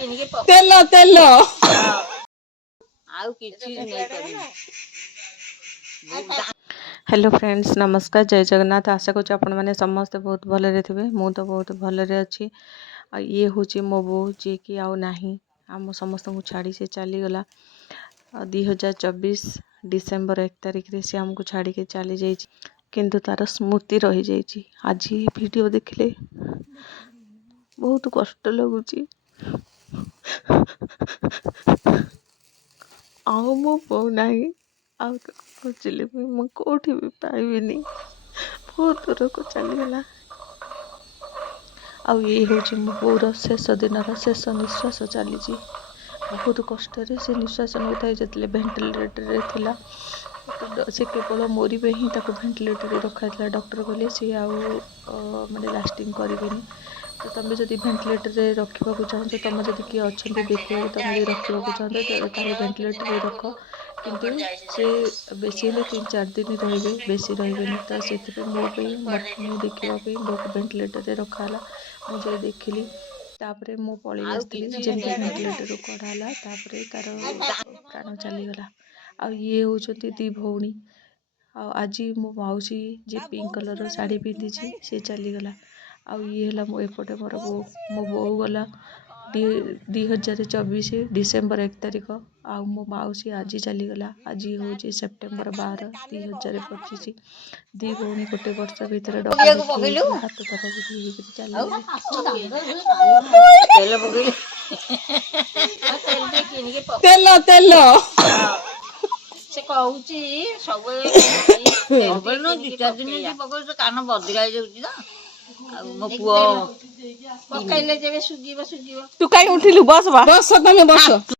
तेल तेल hello friends नमस्कार जय जगन्नाथ। आशा करूँ आपण मैंने समस्ते बहुत भलरे थे। मु तो बहुत भलरे अच्छी। ये हूँ मो बो जी कि आउ नाही आम समस्त को छाड़ी से चलीगला 2024 डिसेम्बर 1 तारिख रे से आमको छाड़ी के चली जाइए किंतु तार स्मृति रही जाइए। आज ये वीडियो देखले बहुत कष्ट लगुच। आउ मो बो नाही आउ तो खोजिले भी मु कोठी भी पाइबिनी। बहुत दूर को चलीगला। आउ ये हूँ मो बोर शेष दिन शेष निश्वास चली। बहुत कष्ट से निश्वास नौता जिते भेन्टिलेटर थिला से केवल मरबे ही भेन्टिलेटर रखा। डॉक्टर कहले सी आउ माने लास्टिंग करेनि। तो तुम जब भेन्टिलेटर रखा चाहो तुम जब किए अच्छा देखा तुम जो रखा चाहते भेन्टिलेटर रख किंतु से बेसी हेले 3-4 दिन रे बेसी रे तो से मुझे देखापी भेन्टिलेटर रखाला। मुझे देखिली तापर मु पलि आसती जमी भेन्टिलेटर कढ़ाला तापर तार प्राण चलीगला। आ ये होती दी भौणी। आज मो मौसी जी पिंक कलर शाढ़ी पिंधि सी चलीगला। आउ ये है मो एपटे मोर मो बो गला 2024 डिसेम्बर 1 तारिख। आउ मो मौसी आज चलीगला। आज हूँ सेप्टेम्बर 12 2025। दी भौणी गोटे वर्ष भर डॉक्टर हाथ धरा धरी चली तेल तेल से कहूँ सब 2-4 दिन पकड़ कान बदला मो पुओ पकड़े जब सुजिब तू कहीं उठिलु बस बस तुम बस।